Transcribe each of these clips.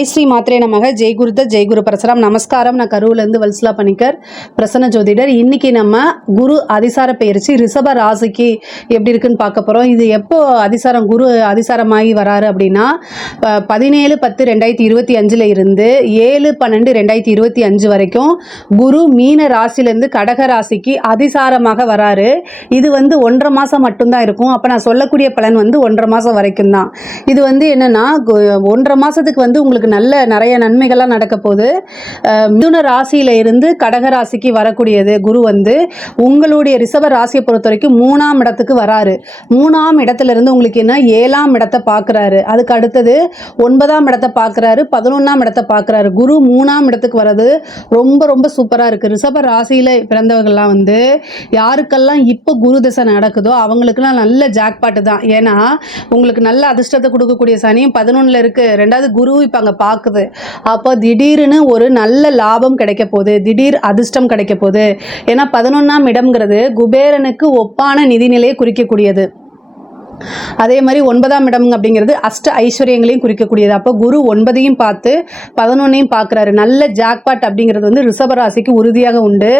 ஜெய் ஸ்ரீ மாத்ரே நமக. ஜெய் குருத ஜெய் குரு பரசுராம். நமஸ்காரம். நான் கரூர்லேருந்து வல்சலா பணிக்கர், பிரசன்ன ஜோதிடர். இன்னைக்கு நம்ம குரு அதிசார பயிற்சி ரிஷப ராசிக்கு எப்படி இருக்குன்னு பார்க்க போகிறோம். இது எப்போ அதிசாரம் குரு அதிசாரமாகி வராரு அப்படின்னா 17/10/2025 இருந்து 7/12/2025 வரைக்கும் குரு மீன ராசிலேருந்து கடக ராசிக்கு அதிசாரமாக வராரு. இது 1.5 மாதம் மட்டும்தான் இருக்கும். அப்போ நான் சொல்லக்கூடிய பலன் 1.5 மாதம் வரைக்கும் தான். இது என்னன்னா 1.5 மாதத்துக்கு உங்களுக்கு நிறைய நன்மைகள்லாம் நடக்க போகுது. மிதுன ராசியில இருந்து கடக ராசிக்கு வரக்கூடியது குரு உங்களுடைய ரிஷப ராசியை பொறுத்த வரைக்கும் 3ஆம் இடத்துக்கு வராரு. 3ஆம் இடத்துல இருந்து உங்களுக்கு 7ஆம் இடத்தை பார்க்குறாரு. அதுக்கு அடுத்தது 9ஆம் இடத்தை பார்க்குறாரு, 11ஆம் இடத்தை பார்க்குறாரு. குரு 3ஆம் இடத்துக்கு வர்றது ரொம்ப ரொம்ப சூப்பராக இருக்குது. ரிஷப ராசியில் பிறந்தவர்கள்லாம் யாருக்கெல்லாம் இப்போ குரு தசை நடக்குதோ அவங்களுக்குலாம் நல்ல ஜாக்பாட்டு தான். ஏன்னா உங்களுக்கு நல்ல அதிர்ஷ்டத்தை கொடுக்கக்கூடிய சனியும் 11ல் இருக்குது. ரெண்டாவது குரு இப்போ அங்கே பார்க்குது. அப்போ திடீர்னு ஒரு நல்ல லாபம் கிடைக்க போகுது, திடீர் அதிர்ஷ்டம் கிடைக்க போகுது. ஏன்னா 11ஆம் இடம்ங்கிறது குபேரனுக்கு ஒப்பான நிதிநிலையை குறிக்கக்கூடியது. அதே மாதிரி 9ஆம் இடம் அப்படிங்கிறது அஷ்ட ஐஸ்வர்யங்களையும் குறிக்கக்கூடியது. அப்போ குரு 9ஐயும் பார்த்து 11ஐயும் பார்க்குறாரு. நல்ல ஜாக்பாட் அப்படிங்கிறது ரிஷபராசிக்கு உறுதியாக உண்டு.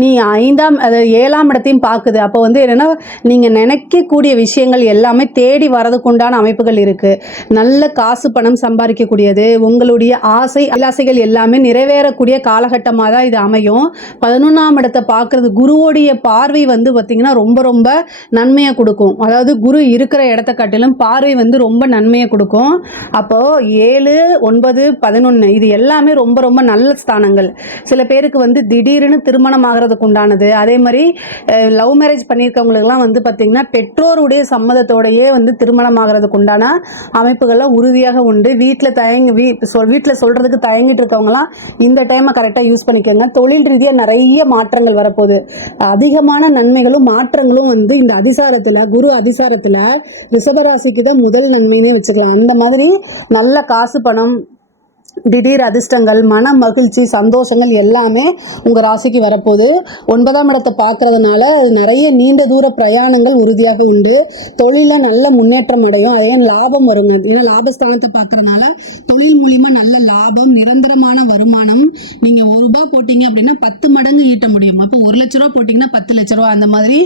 நீ 7ஆம் இடத்தையும் பார்க்குது. அப்போ என்னென்னா நீங்கள் நினைக்கக்கூடிய விஷயங்கள் எல்லாமே தேடி வரதுக்கு உண்டான அமைப்புகள் இருக்குது. நல்ல காசு பணம் சம்பாதிக்கக்கூடியது, உங்களுடைய அபிலாசைகள் எல்லாமே நிறைவேறக்கூடிய காலகட்டமாக தான் இது அமையும். 11ஆம் இடத்தை பார்க்குறது குருவோடைய பார்வை பார்த்திங்கன்னா ரொம்ப ரொம்ப நன்மையாக கொடுக்கும். அதாவது குரு இருக்கிற இடத்த காட்டிலும் பார்வை ரொம்ப நன்மையை கொடுக்கும். அப்போ 7, 9, 11 இது எல்லாமே ரொம்ப ரொம்ப நல்ல ஸ்தானங்கள். சில பேருக்கு திடீர்னு திருமணம் ஆகிறதுக்கு உண்டானது. அதே மாதிரி லவ் மேரேஜ் பண்ணியிருக்கவங்களுக்குலாம் பார்த்தீங்கன்னா பெற்றோருடைய சம்மதத்தோடையே திருமணம் ஆகிறதுக்கு உண்டான அமைப்புகள்லாம் உறுதியாக உண்டு. வீட்டில் சொல்கிறதுக்கு தயங்கிட்டு இருக்கவங்களாம் இந்த டைமை கரெக்டாக யூஸ் பண்ணிக்கோங்க. தொழில் ரீதியாக நிறைய மாற்றங்கள் வரப்போகுது. அதிகமான நன்மைகளும் மாற்றங்களும் இந்த அதிசாரத்தில் குரு அதிசாரத்தில் ரிஷபராசிக்கு தான் முதல் நன்மைனே வச்சுக்கலாம். அந்த மாதிரி நல்ல காசு பணம், திடீர் அதிர்ஷ்டங்கள், மன மகிழ்ச்சி, சந்தோஷங்கள் எல்லாமே உங்கள் ராசிக்கு வரப்போகுது. 9ஆம் இடத்தை பார்க்கறதுனால நிறைய நீண்ட தூர பிரயாணங்கள் உறுதியாக உண்டு. தொழிலில் நல்ல முன்னேற்றம் அடையும். அதே லாபம் வருங்க. ஏன்னா லாபஸ்தானத்தை பார்க்கறதுனால தொழில் மூலிமா நல்ல லாபம், நிரந்தரமான வருமானம். நீங்கள் ₹1 போட்டிங்க அப்படின்னா 10 மடங்கு ஈட்ட முடியும். அப்போ ₹1,00,000 போட்டிங்கன்னா 10 லட்ச ரூபா. அந்த மாதிரி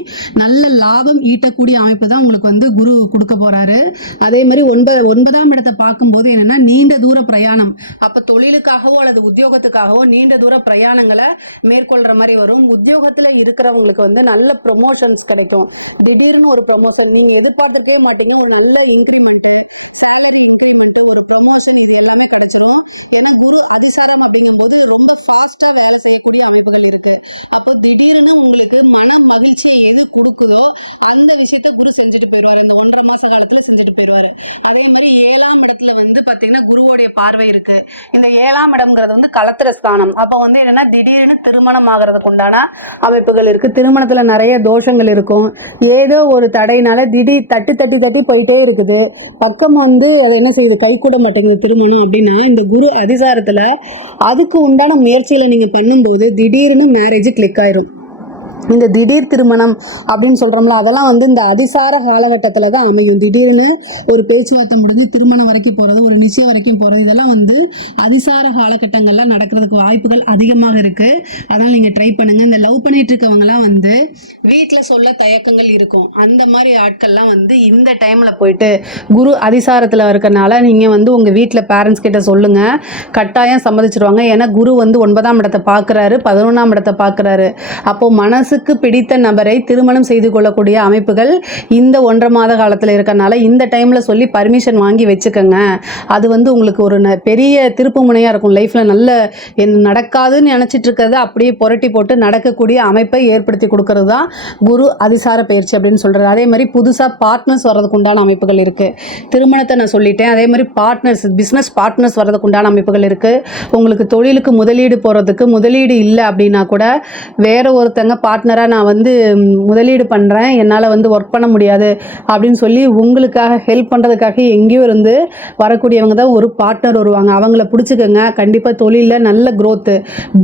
நல்ல லாபம் ஈட்டக்கூடிய அமைப்பு தான் உங்களுக்கு குரு கொடுக்க போகிறாரு. அதே மாதிரி 9ஆம் இடத்தை பார்க்கும்போது என்னென்னா நீண்ட தூர பிரயாணம். அப்போ தொழிலுக்காகவோ அல்லது உத்தியோகத்துக்காகவோ நீண்ட தூர பிரயாணங்களை மேற்கொள்கிற மாதிரி வரும். உத்தியோகத்தில் இருக்கிறவங்களுக்கு நல்ல ப்ரொமோஷன்ஸ் கிடைக்கும். திடீர்னு ஒரு ப்ரொமோஷன் நீங்கள் எதிர்பார்த்துருக்கவே மாட்டீங்க. ஒரு நல்ல இன்க்ரிமெண்ட்டு, சேலரி இன்க்ரிமெண்ட்டு, ஒரு ப்ரொமோஷன், இது எல்லாமே கிடைச்சிரும். ஏன்னா குரு அதிசாரம் அப்படிங்கும்போது ரொம்ப ஃபாஸ்ட்டாக வேலை செய்யக்கூடிய அமைப்புகள் இருக்குது. அப்போ திடீர்னு உங்களுக்கு மன மகிழ்ச்சியை எது கொடுக்குதோ அந்த விஷயத்தை குரு செஞ்சுட்டு போயிடுவார். இந்த 1.5 மாத காலத்தில் செஞ்சுட்டு போயிடுவார். அதே மாதிரி 7ஆம் இடத்துல பார்த்திங்கன்னா குருவோடைய பார்வை இருக்குது. இந்த 7ஆம் இடம்ங்கிறது களத்திர ஸ்தானம். அப்போ என்னென்னா திடீர்னு திருமணம் ஆகிறதுக்கு உண்டான அமைப்புகள் இருக்குது. திருமணத்தில் நிறைய தோஷங்கள் இருக்கும். ஏதோ ஒரு தடையினால திடீர் தட்டி போயிட்டே இருக்குது. பக்கம் அதை என்ன செய்யுது, கை கூட மாட்டேங்குது திருமணம் அப்படின்னா இந்த குரு அதிசாரத்தில் அதுக்கு உண்டான முயற்சிகளை நீங்கள் பண்ணும்போது திடீர்னு மேரேஜ் கிளிக் ஆயிரும். இந்த திடீர் திருமணம் அப்படின்னு சொல்கிறோம்ல, அதெல்லாம் இந்த அதிசார காலகட்டத்தில் தான் அமையும். திடீர்னு ஒரு பேச்சுவார்த்தை முடிஞ்சு திருமணம் வரைக்கும் போகிறது, ஒரு நிச்சயம் வரைக்கும் போகிறது, இதெல்லாம் அதிசார காலகட்டங்களில் நடக்கிறதுக்கு வாய்ப்புகள் அதிகமாக இருக்குது. அதனால் நீங்கள் ட்ரை பண்ணுங்கள். இந்த லவ் பண்ணிகிட்டு இருக்கவங்களாம் வீட்டில் சொல்ல தயக்கங்கள் இருக்கும். அந்த மாதிரி ஆட்கள்லாம் இந்த டைமில் போயிட்டு குரு அதிசாரத்தில் இருக்கிறனால நீங்கள் உங்கள் வீட்டில் பேரண்ட்ஸ் கிட்ட சொல்லுங்கள். கட்டாயம் சம்மதிச்சிருவாங்க. ஏன்னா குரு 9ஆம் இடத்தை பார்க்குறாரு, 11ஆம் இடத்தை பார்க்குறாரு. அப்போது மனசுக்கு பிடித்த நபரை திருமணம் செய்து கொள்ளக்கூடிய அமைப்புகள் இந்த 1.5 மாத காலத்தில் இருக்கறனால இந்த டைமில் சொல்லி பர்மிஷன் வாங்கி வச்சுக்கோங்க. அது உங்களுக்கு ஒரு பெரிய திருப்பு முனையாக இருக்கும். லைஃப்பில் நல்ல நடக்காதுன்னு நினச்சிட்டு இருக்கிறத அப்படியே புரட்டி போட்டு நடக்கக்கூடிய அமைப்பை ஏற்படுத்தி கொடுக்கறது தான் குரு அதிசார பயிற்சி அப்படின்னு சொல்கிறது. அதே மாதிரி புதுசாக பார்ட்னர்ஸ் வர்றதுக்கு உண்டான அமைப்புகள் இருக்குது. திருமணத்தை நான் சொல்லிட்டேன். அதே மாதிரி பார்ட்னர்ஸ், பிஸ்னஸ் பார்ட்னர்ஸ் வர்றதுக்கு உண்டான அமைப்புகள் இருக்குது. உங்களுக்கு தொழிலுக்கு முதலீடு போகிறதுக்கு முதலீடு இல்லை அப்படின்னா கூட வேற ஒருத்தங்க பார்ட்னர் பார்ட்னராக நான் வந்து முதலீடு பண்ணுறேன், என்னால் வந்து ஒர்க் பண்ண முடியாது அப்படின்னு சொல்லி உங்களுக்காக ஹெல்ப் பண்ணுறதுக்காக எங்கேயோ இருந்து வரக்கூடியவங்க தான் ஒரு பார்ட்னர் வருவாங்க. அவங்கள பிடிச்சிக்கோங்க. கண்டிப்பாக தொழிலில் நல்ல க்ரோத்து,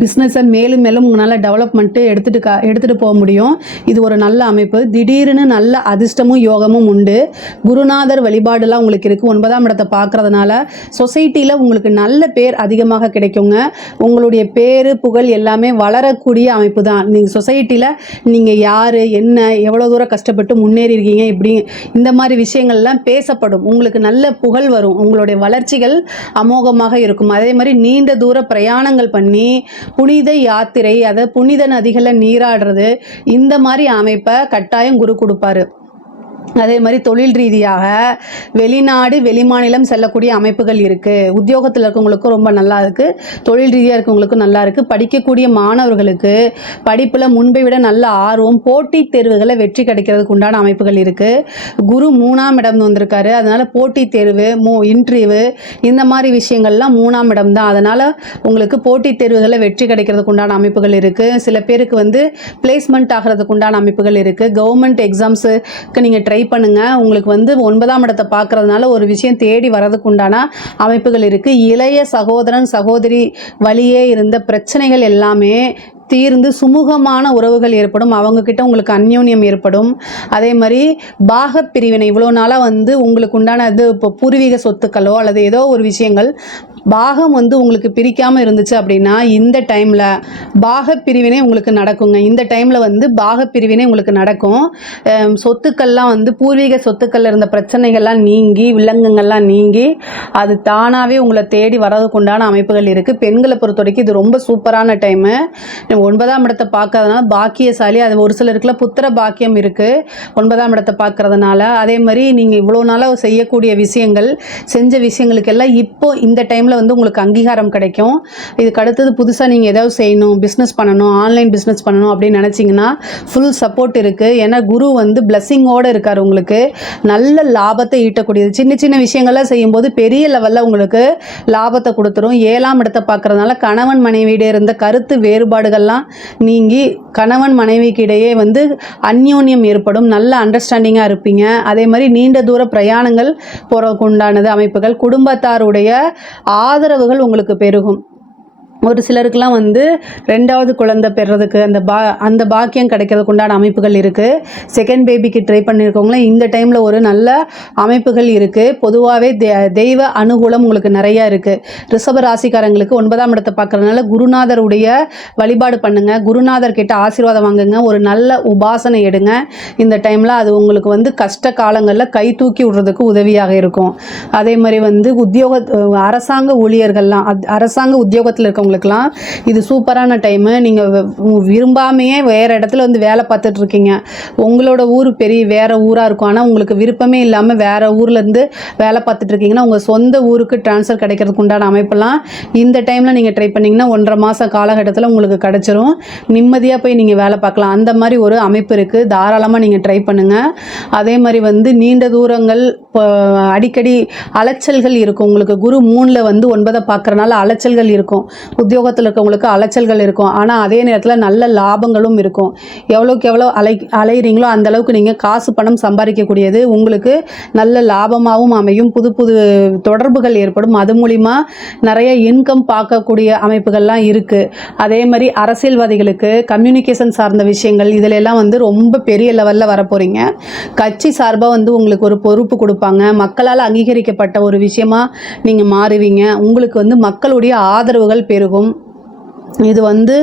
பிஸ்னஸை மேலும் மேலும் உங்களால் டெவலப்மெண்ட்டு எடுத்துகிட்டு போக முடியும். இது ஒரு நல்ல அமைப்பு. திடீர்னு நல்ல அதிர்ஷ்டமும் யோகமும் உண்டு. குருநாதர் வழிபாடுலாம் உங்களுக்கு இருக்குது. 9ஆம் இடத்தை பார்க்குறதுனால சொசைட்டியில் உங்களுக்கு நல்ல பேர் அதிகமாக கிடைக்குங்க. உங்களுடைய பேரு புகழ் எல்லாமே வளரக்கூடிய அமைப்பு தான். நீங்கள் சொசைட்டியில் நீங்கள் யார், என்ன, எவ்வளோ தூரம் கஷ்டப்பட்டு முன்னேறி இருக்கீங்க, இப்படி இந்த மாதிரி விஷயங்கள்லாம் பேசப்படும். உங்களுக்கு நல்ல புகழ் வரும். உங்களுடைய வளர்ச்சிகள் அமோகமாக இருக்கும். அதே மாதிரி நீண்ட தூர பிரயாணங்கள் பண்ணி புனித யாத்திரை, அதை புனித நதிகளில் நீராடுறது, இந்த மாதிரி அமைப்பை கட்டாயம் குரு கொடுப்பாரு. அதே மாதிரி தொழில் ரீதியாக வெளிநாடு வெளிமாநிலம் செல்லக்கூடிய அமைப்புகள் இருக்குது. உத்தியோகத்தில் இருக்கவங்களுக்கும் ரொம்ப நல்லா இருக்குது. தொழில் ரீதியாக இருக்கவங்களுக்கும் நல்லா இருக்குது. படிக்கக்கூடிய மாணவர்களுக்கு படிப்பில் முன்பை விட நல்ல ஆர்வம், போட்டித் தேர்வுகளை வெற்றி கிடைக்கிறதுக்கு உண்டான அமைப்புகள் இருக்குது. குரு 3ஆம் இடம் வந்திருக்காரு. அதனால் போட்டித் தேர்வு, இன்டர்வியூ, இந்த மாதிரி விஷயங்கள்லாம் 3ஆம் இடம் தான். அதனால் உங்களுக்கு போட்டித் தேர்வுகளை வெற்றி கிடைக்கிறதுக்கு உண்டான அமைப்புகள் இருக்குது. சில பேருக்கு வந்து பிளேஸ்மெண்ட் ஆகிறதுக்கு உண்டான அமைப்புகள் இருக்குது. கவர்மெண்ட் எக்ஸாம்ஸுக்கு நீங்கள் ட்ரை பண்ணுங்க. உங்களுக்கு வந்து 9ஆம் இடத்தை பார்க்கறதுனால ஒரு விஷயம் தேடி வரதுக்கு உண்டான அமைப்புகள் இருக்குது. இளைய சகோதரன் சகோதரி வழியே இருந்த பிரச்சனைகள் எல்லாமே தீர்ந்து சுமூகமான உறவுகள் ஏற்படும். அவங்கக்கிட்ட உங்களுக்கு அந்யோன்யம் ஏற்படும். அதே மாதிரி பாக பிரிவினை, இவ்வளோ நாளாக வந்து உங்களுக்கு உண்டான இது இப்போ பூர்வீக சொத்துக்களோ அல்லது ஏதோ ஒரு விஷயங்கள் பாகம் வந்து உங்களுக்கு பிரிக்காமல் இருந்துச்சு அப்படின்னா இந்த டைமில் பாக பிரிவினை உங்களுக்கு நடக்குங்க. இந்த டைமில் வந்து பாக பிரிவினை உங்களுக்கு நடக்கும். சொத்துக்கள்லாம் வந்து பூர்வீக சொத்துக்களில் இருந்த பிரச்சனைகள்லாம் நீங்கி, வில்லங்கங்கள்லாம் நீங்கி அது தானாகவே உங்களை தேடி வரதுக்கு உண்டான அமைப்புகள் இருக்குது. பெண்களை பொறுத்த வரைக்கும் இது ரொம்ப சூப்பரான டைமு. 9ஆம் இடத்தை பார்க்கறதுனால பாக்கியசாலி. அது ஒரு சிலருக்குள்ள புத்திர பாக்கியம் இருக்குது 9ஆம் இடத்தை பார்க்கறதுனால. அதே மாதிரி நீங்கள் இவ்வளோ நாளாக செய்யக்கூடிய விஷயங்கள், செஞ்ச விஷயங்களுக்கெல்லாம் இப்போ இந்த டைமில் வந்து உங்களுக்கு அங்கீகாரம் கிடைக்கும். இதுக்கு அடுத்தது புதுசாக நீங்கள் ஏதாவது செய்யணும், பிஸ்னஸ் பண்ணணும், ஆன்லைன் பிஸ்னஸ் பண்ணணும் அப்படின்னு நினச்சிங்கன்னா ஃபுல் சப்போர்ட் இருக்குது. ஏன்னா குரு வந்து பிளஸ்ஸிங்கோடு இருக்கார். உங்களுக்கு நல்ல லாபத்தை ஈட்டக்கூடியது. சின்ன சின்ன விஷயங்கள்லாம் செய்யும்போது பெரிய லெவலில் உங்களுக்கு லாபத்தை கொடுத்துரும். 7ஆம் இடத்தை பார்க்கறதுனால கணவன் மனைவியிட இருந்த கருத்து வேறுபாடுகள்லாம் நீங்கி கணவன் மனைவிக்கு இடையே வந்து அந்யோன்யம் ஏற்படும். நல்ல அண்டர்ஸ்டாண்டிங்காக இருப்பீங்க. அதே மாதிரி நீண்ட தூர பிரயாணங்கள் போகிறதுக்கு உண்டானது அமைப்புகள். குடும்பத்தாருடைய ஆதரவுகள் உங்களுக்கு பெருகும். ஒரு சிலருக்குலாம் வந்து 2வது குழந்தை பெறுறதுக்கு அந்த பாக்கியம் கிடைக்கிறதுக்கு உண்டான அமைப்புகள் இருக்குது. செகண்ட் பேபிக்கு ட்ரை பண்ணியிருக்கவங்களாம் இந்த டைமில் ஒரு நல்ல அமைப்புகள் இருக்குது. பொதுவாகவே தெய்வ அனுகூலம் உங்களுக்கு நிறையா இருக்குது. ரிஷப ராசிக்காரங்களுக்கு 9ஆம் இடத்தை பார்க்குறதுனால குருநாதருடைய வழிபாடு பண்ணுங்கள். குருநாதர் கிட்ட ஆசீர்வாதம் வாங்குங்க. ஒரு நல்ல உபாசனை எடுங்க. இந்த டைமில் அது உங்களுக்கு வந்து கஷ்ட காலங்களில் கை தூக்கி விடுறதுக்கு உதவியாக இருக்கும். அதே மாதிரி வந்து அரசாங்க ஊழியர்கள்லாம், அரசாங்க உத்தியோகத்தில் இருக்கவங்க இது சூப்பரான டைமு. நீங்கள் விரும்பாமையே வேறு இடத்துல வந்து வேலை பார்த்துட்டு இருக்கீங்க. உங்களோட ஊர் வேறு ஊராக இருக்கும். ஆனால் உங்களுக்கு விருப்பமே இல்லாமல் வேறு ஊர்லேருந்து வேலை பார்த்துட்டு இருக்கீங்கன்னா உங்கள் சொந்த ஊருக்கு ட்ரான்ஸ்ஃபர் கிடைக்கிறதுக்கு உண்டான அமைப்பெல்லாம் இந்த டைமில் நீங்கள் ட்ரை பண்ணிங்கன்னா 1.5 மாதம் காலகட்டத்தில் உங்களுக்கு கிடச்சிரும். நிம்மதியாக போய் நீங்கள் வேலை பார்க்கலாம். அந்த மாதிரி ஒரு அமைப்பு இருக்குது. தாராளமாக நீங்கள் ட்ரை பண்ணுங்கள். அதே மாதிரி வந்து நீண்ட தூரங்கள், அடிக்கடி அலைச்சல்கள் இருக்கும். உங்களுக்கு குரு 3ல் வந்து 9 பார்க்குறனால அலைச்சல்கள் இருக்கும். உத்தியோகத்தில் இருக்கவங்களுக்கு அலைச்சல்கள் இருக்கும். ஆனால் அதே நேரத்தில் நல்ல லாபங்களும் இருக்கும். எவ்வளோக்கு எவ்வளோ அலைகிறீங்களோ அந்த அளவுக்கு நீங்கள் காசு பணம் சம்பாதிக்கக்கூடியது உங்களுக்கு நல்ல லாபமாகவும் அமையும். புது புது தொடர்புகள் ஏற்படும். அது மூலிமா நிறைய இன்கம் பார்க்கக்கூடிய அமைப்புகள்லாம் இருக்குது. அதே மாதிரி அரசியல்வாதிகளுக்கு கம்யூனிகேஷன் சார்ந்த விஷயங்கள் இதில் எல்லாம் வந்து ரொம்ப பெரிய லெவலில் வரப்போகிறீங்க. கட்சி சார்பாக வந்து உங்களுக்கு ஒரு பொறுப்பு கொடுப்பாங்க. மக்களால் அங்கீகரிக்கப்பட்ட ஒரு விஷயமா நீங்கள் மாறுவீங்க. உங்களுக்கு வந்து மக்களுடைய ஆதரவுகள் பெருகும். இது வந்து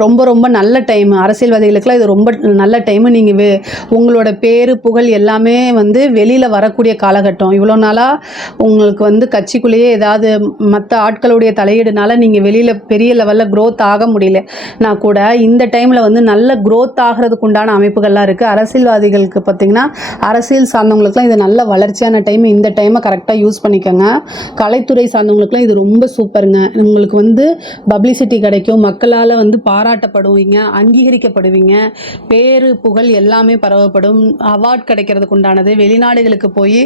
ரொம்ப ரொம்ப நல்ல டைமு. அரசியல்வாதிகளுக்கெல்லாம் இது ரொம்ப நல்ல டைமு. நீங்கள் உங்களோட பேரு புகழ் எல்லாமே வந்து வெளியில் வரக்கூடிய காலகட்டம். இவ்வளோ நாளாக உங்களுக்கு வந்து கட்சிக்குள்ளேயே ஏதாவது மற்ற ஆட்களுடைய தலையீடுனால நீங்கள் வெளியில் பெரிய லெவலில் க்ரோத் ஆக முடியலனா கூட இந்த டைமில் வந்து நல்ல க்ரோத் ஆகிறதுக்கு உண்டான அமைப்புகள்லாம் இருக்குது. அரசியல்வாதிகளுக்கு பார்த்திங்கன்னா அரசியல் சார்ந்தவங்களுக்குலாம் இது நல்ல வளர்ச்சியான டைம். இந்த டைமை கரெக்டாக யூஸ் பண்ணிக்கோங்க. கலைத்துறை சார்ந்தவங்களுக்குலாம் இது ரொம்ப சூப்பருங்க. உங்களுக்கு வந்து பப்ளிசிட்டி கிடைக்கும், கிடைக்கும், மக்களால் வந்து பாராட்டப்படுவீங்க, அங்கீகரிக்கப்படுவீங்க, பேரு புகழ் எல்லாமே பரவப்படும், அவார்ட் கிடைக்கிறதுக்கு உண்டானது, வெளிநாடுகளுக்கு போய்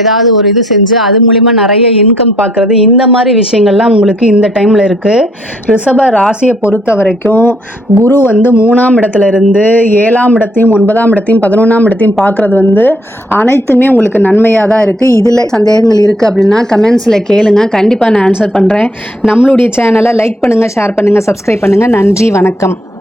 ஏதாவது ஒரு இது செஞ்சு அது மூலிமா நிறைய இன்கம் பார்க்குறது, இந்த மாதிரி விஷயங்கள்லாம் உங்களுக்கு இந்த டைமில் இருக்குது. ரிஷப ராசியை பொறுத்த வரைக்கும் குரு வந்து 3ஆம் இடத்துல இருந்து 7ஆம் இடத்தையும் 9ஆம் இடத்தையும் 11ஆம் இடத்தையும் பார்க்குறது வந்து அனைத்துமே உங்களுக்கு நன்மையாக தான் இருக்குது. இதில் சந்தேகங்கள் இருக்குது அப்படின்னா கமெண்ட்ஸில் கேளுங்க, கண்டிப்பாக நான் ஆன்சர் பண்ணுறேன். நம்மளுடைய சேனலை லைக் பண்ணுங்கள், ஷேர் பண்ணுங்கள், சப்ஸ்கிரைப் பண்ணுங்கள். நன்றி, வணக்கம்.